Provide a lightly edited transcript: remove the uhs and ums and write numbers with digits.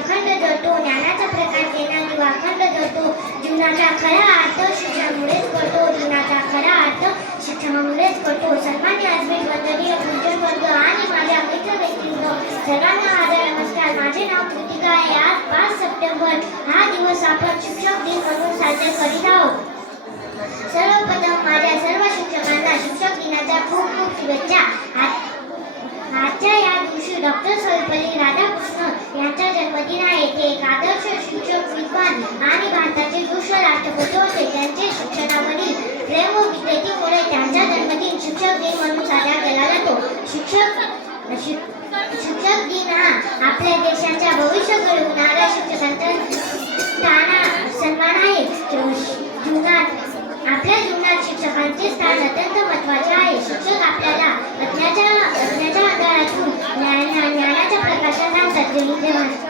अखंड जळतो, ज्ञानाचा प्रकाश देणारी दिवा अखंड जळतो. जीवनाचा खरा अर्थ शिक्षणामुळेच कळतो, जीवनाचा खरा अर्थ शिक्षणामुळेच कळतो. सन्मान्य आजमीर वंदनीय पूजन वर्ग आणि माझ्या मित्र व्यक्तिमत्व सर्वांना आदर नमस्कार. माझे नाव कृतिका आहे. आज 5 सप्टेंबर हा दिवस आपण शिक्षक दिन म्हणून साजरा करीत आहोत. सर्वप्रथम माझ्या सर्व शिक्षकांना शिक्षक दिनाच्या खूप खूप शुभेच्छा. आजच्या या दिवशी डॉक्टर सर्वपल्ली राधाकृष्णन यांचा जन्मदिन आहे. ते एक आदर्श शिक्षक, विद्वान आणि भारताचे दुसरे राष्ट्रपती होते. त्यांचे शिक्षणावरील प्रेम व विद्यार्थीमुळे त्यांचा जन्मदिन शिक्षक दिन म्हणून साजरा केला जातो. शिक्षक दिन हा आपल्या देशाच्या भविष्य घडवणाऱ्या शिक्षकांचा सन्मान आहे. आपल्या जीवनात शिक्षकांचे स्थान अत्यंत महत्त्वाचे आहे. शिक्षक आपल्याला अज्ञानाच्या अंधारातून ज्ञानाच्या प्रकाशात आणतात.